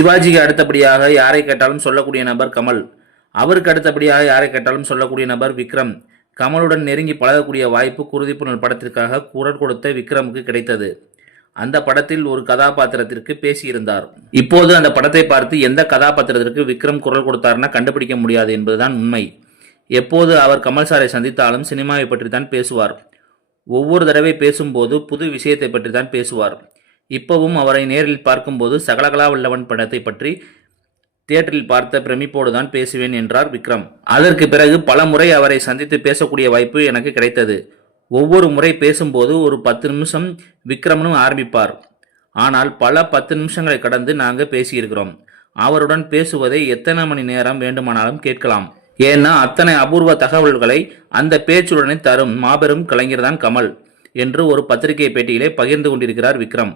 சிவாஜிக்கு அடுத்தபடியாக யாரை கேட்டாலும் சொல்லக்கூடிய நபர் கமல். அவருக்கு அடுத்தபடியாக யாரை கேட்டாலும் சொல்லக்கூடிய நபர் விக்ரம். கமலுடன் நெருங்கி பழகக்கூடிய வாய்ப்பு குருதிப்புணல் படத்திற்காக குரல் கொடுத்த விக்ரமுக்கு கிடைத்தது. அந்த படத்தில் ஒரு கதாபாத்திரத்திற்கு பேசியிருந்தார். இப்போது அந்த படத்தை பார்த்து எந்த கதாபாத்திரத்திற்கு விக்ரம் குரல் கொடுத்தார்னா கண்டுபிடிக்க முடியாது என்பதுதான் உண்மை. எப்போது அவர் கமல் சாரை சந்தித்தாலும் சினிமாவை பற்றி தான் பேசுவார். ஒவ்வொரு தடவை பேசும்போது புது விஷயத்தை பற்றி தான் பேசுவார். இப்பவும் அவரை நேரில் பார்க்கும்போது சகலகலா வல்லவன் படத்தை பற்றி தியேட்டரில் பார்த்த பிரமிப்போடு தான் பேசுவேன் என்றார் விக்ரம். அதற்கு பிறகு பல முறை அவரை சந்தித்து பேசக்கூடிய வாய்ப்பு எனக்கு கிடைத்தது. ஒவ்வொரு முறை பேசும்போது ஒரு பத்து நிமிஷம் விக்ரம்னு ஆரம்பிப்பார். ஆனால் பல பத்து நிமிஷங்களை கடந்து நாங்கள் பேசியிருக்கிறோம். அவருடன் பேசுவதை எத்தனை மணி நேரம் வேண்டுமானாலும் கேட்கலாம். ஏன்னா அத்தனை அபூர்வ தகவல்களை அந்த பேச்சுடனே தரும் மாபெரும் கலைஞர் தான் கமல் என்று ஒரு பத்திரிகை பேட்டியிலே பகிர்ந்து கொண்டிருக்கிறார் விக்ரம்.